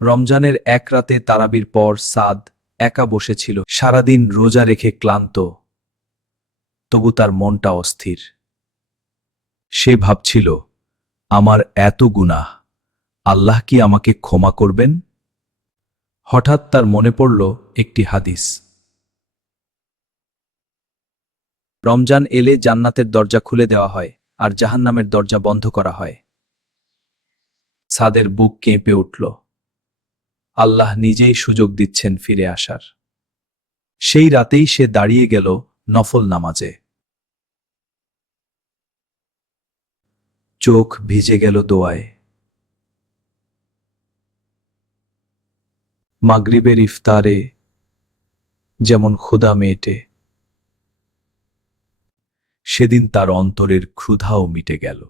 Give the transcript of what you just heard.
রমজানের এক রাতে তারাবির পর সাদ একা বসেছিল, সারাদিন রোজা রেখে ক্লান্ত, তবু তার মনটা অস্থির। সে ভাবছিল, আমার এত গুনাহ, আল্লাহ কি আমাকে ক্ষমা করবেন? হঠাৎ তার মনে পড়ল একটি হাদিস, রমজান এলে জান্নাতের দরজা খুলে দেওয়া হয় আর জাহান্নামের দরজা বন্ধ করা হয়। সাদের বুক কেঁপে উঠল। আল্লাহ নিজেই সুযোগ দিচ্ছেন ফিরে আসার। সেই রাতেই সে দাঁড়িয়ে গেল নফল নামাজে। চোখ ভিজে গেল দোয়ায়। মাগরিবের ইফতারে যেমন ক্ষুধা মেটে, সেদিন তার অন্তরের ক্ষুধাও মিটে গেল।